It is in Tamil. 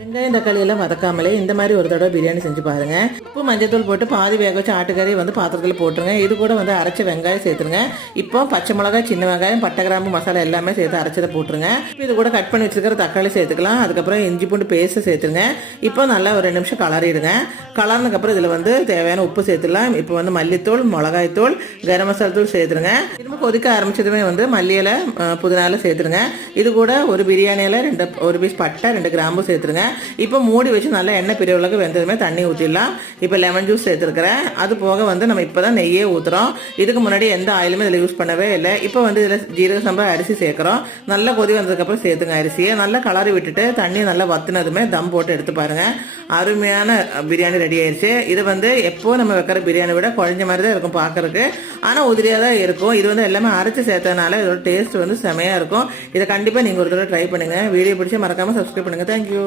வெங்காயம் தக்காளி எல்லாம் வதக்காமலே இந்த மாதிரி ஒரு தடவை பிரியாணி செஞ்சு பாருங்க. உப்பு மஞ்சத்தூள் போட்டு பாதி வேக வச்சு ஆட்டுக்கறி பாத்திரத்தில் போட்டுருங்க. இது கூட அரைச்ச வெங்காயம் சேர்த்துருங்க. இப்போ பச்சை மிளகாய், சின்ன வெங்காயம், பட்டை கிராம்பு மசாலா எல்லாமே சேர்த்து அரைச்சதை போட்டுருங்க. இது கூட கட் பண்ணி வச்சிருக்கிற தக்காளி சேர்த்துக்கலாம். அதுக்கப்புறம் இஞ்சி பூண்டு பேஸ்ட் சேர்த்துருங்க. இப்போ நல்லா ஒரு 2 நிமிஷம் கலரிடுங்க. கலர்னதுக்கப்புறம் இதில் தேவையான உப்பு சேர்த்துலாம். இப்போ மல்லித்தூள், மிளகாய்த்தூள், கரம் மசாலா தூள் சேர்த்துருங்க. திரும்ப கொதிக்க ஆரம்பிச்சதுமே மல்லியில புதினால சேர்த்துருங்க. இது கூட ஒரு பிரியாணியில் 1 பீஸ் பட்டை, 2 கிராம்பு சேர்த்துருங்க. இப்போ மூடி வச்சு நல்லா எண்ணெய் பிரிவுலக்கு வெந்ததுமே தண்ணி ஊற்றிடலாம். இப்போ லெமன் ஜூஸ் சேர்த்துருக்கிறேன். அது போக நம்ம இப்போ தான் நெய்யே ஊற்றுறோம். இதுக்கு முன்னாடி எந்த ஆயிலுமே இதில் யூஸ் பண்ணவே இல்லை. இப்போ இதில் ஜீரக சம்பா அரிசி சேர்க்குறோம். நல்லா கொதி வந்ததுக்கப்புறம் சேர்த்துங்க அரிசியை. நல்லா கலரி விட்டுட்டு தண்ணி நல்லா வத்துனதுமே தம் போட்டு எடுத்து பாருங்க. அருமையான பிரியாணி ரெடி ஆயிடுச்சு. இது எப்போ நம்ம வைக்கிற பிரியாணி விட குழஞ்ச மாதிரி தான் இருக்கும் பார்க்கறதுக்கு. ஆனால் உதிரியாக தான் இருக்கும். இது எல்லாமே அரைச்சி சேர்த்ததுனால இதோட டேஸ்ட் செமையாக இருக்கும். இதை கண்டிப்பாக நீங்கள் ஒரு தடவை ட்ரை பண்ணுங்கள். வீடியோ பிடிச்சி மறக்காமல் சப்ஸ்கிரைப் பண்ணுங்கள். தேங்க்யூ.